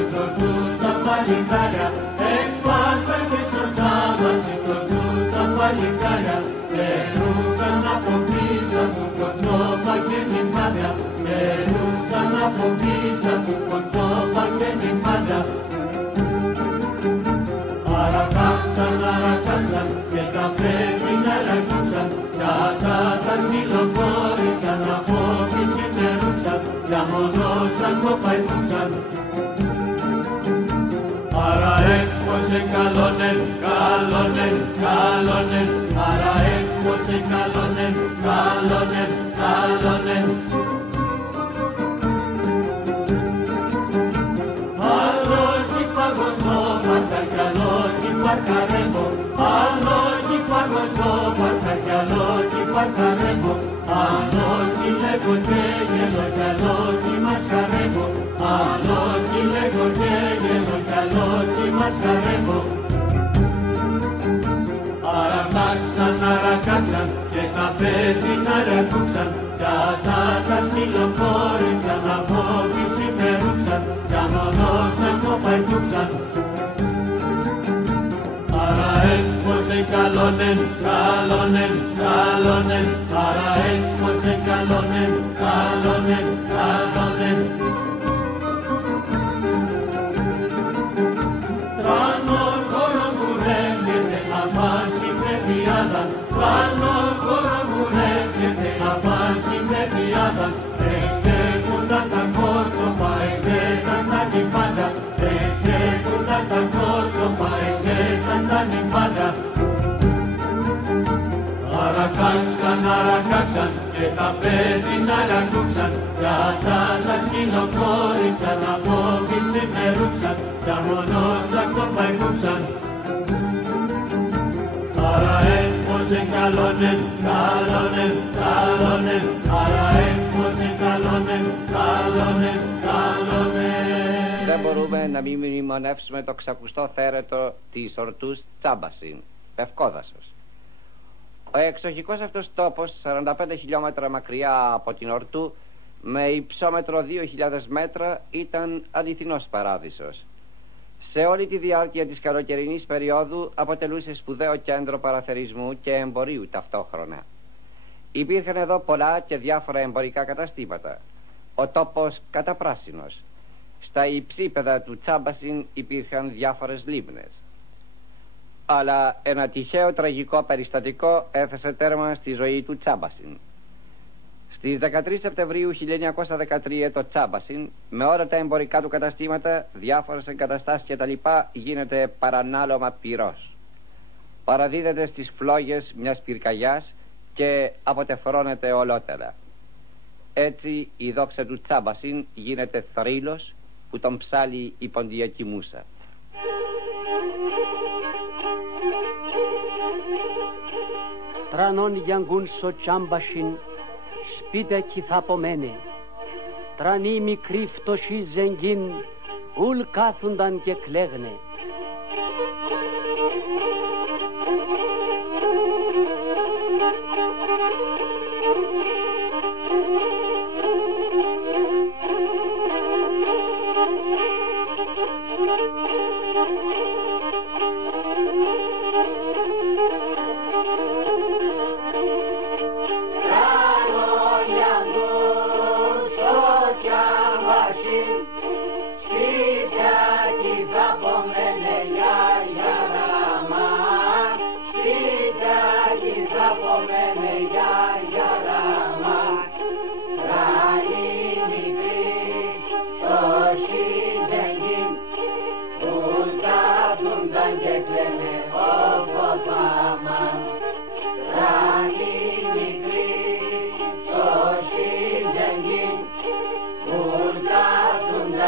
συντορτούς τα παλικάρια, εκπάσταν και στο τσάμπα συντορτούς τα παλικάρια, περνούσαν από πίσω του κοτσόπα και νυμφάδια, περνούσαν από πίσω του κοτσόπα και νυμφάδια. Αρακάξαν και τα πέτεινα ρακούξαν, κατά τα σκυλοκόρητσαν από τη συντερούξαν, για μονόσαν το παϊτούξαν. Άρα έξπωσε καλόνεν, καλόνεν, καλόνεν, άρα έξπωσε καλόνεν, καλόνεν, καλόνεν. Αλόγι παγωσό παρταρκαλόγι παρκαρεύω, αλόγι παγωσό παρταρκαλόγι παρκαρεύω, αλόγι λέγω και γελώ κι αλόγι μας χαρεύω, αλόγι λέγω και γελώ κι αλόγι μας χαρεύω. Αρακάξαν και τα πέτεινα ρακούξαν, κατά τα σκυλοκόρητσαν από τη συμμερούξαν, για μονόσαν το παϊτούξαν. Άρα έξπωσε καλόνεν, καλόνεν, καλόνεν, άρα έξπωσε καλόνεν, καλόνεν, καλόνεν. Τρανό χώρο μου ρεύγεται να πάσει παιδιάδα, τρανό χώρο μου ρεύγεται να πάσει παιδιάδα, ρεστέχουνταν τα κόρτσοπα, εστέχαν τα νυμφάδα, ρεστέχουνταν τα κόρτσοπα, εστέχαν τα νυμφάδα. Αρακάξαν και τα πέτεινα ρακούξαν, κατά τα σκυλοκόρητσαν από τη συμμερούξαν, για μονόσαν το παϊκούξαν. Άρα έξπωσε καλόνεν, καλόνεν, καλόνεν, άρα έξπωσε καλόνεν, καλόνεν, καλόνεν. Δεν μπορούμε να μην μνημονεύσουμε το ξακουστό θέρετο της ορτούς Τσάμπασιν, Λευκόδασος. Ο εξοχικός αυτός τόπος, 45 χιλιόμετρα μακριά από την ορτού, με υψόμετρο 2.000 μέτρα, ήταν αληθινός παράδεισος. Σε όλη τη διάρκεια της καλοκαιρινής περίοδου αποτελούσε σπουδαίο κέντρο παραθερισμού και εμπορίου ταυτόχρονα. Υπήρχαν εδώ πολλά και διάφορα εμπορικά καταστήματα. Ο τόπος καταπράσινος. Στα υψίπεδα του Τσάμπασιν υπήρχαν διάφορες λίμνες. Αλλά ένα τυχαίο τραγικό περιστατικό έθεσε τέρμα στη ζωή του Τσάμπασιν. Στις 13 Σεπτεμβρίου 1913 το Τσάμπασιν, με όλα τα εμπορικά του καταστήματα, διάφορες εγκαταστάσεις κτλ, γίνεται παρανάλωμα πυρός. Παραδίδεται στις φλόγες μιας πυρκαγιάς και αποτεφρώνεται ολότερα. Έτσι η δόξα του Τσάμπασιν γίνεται θρύλος που τον ψάλει η ποντιακή μούσα. Τρανών γιαγκούν στο Τσάμπασιν, σπίτε κι θα απομένε. Τρανοί μικροί φτωχοί ζεγγίν, ουλ κάθουνταν και κλαίγνε. Ουρκάζουν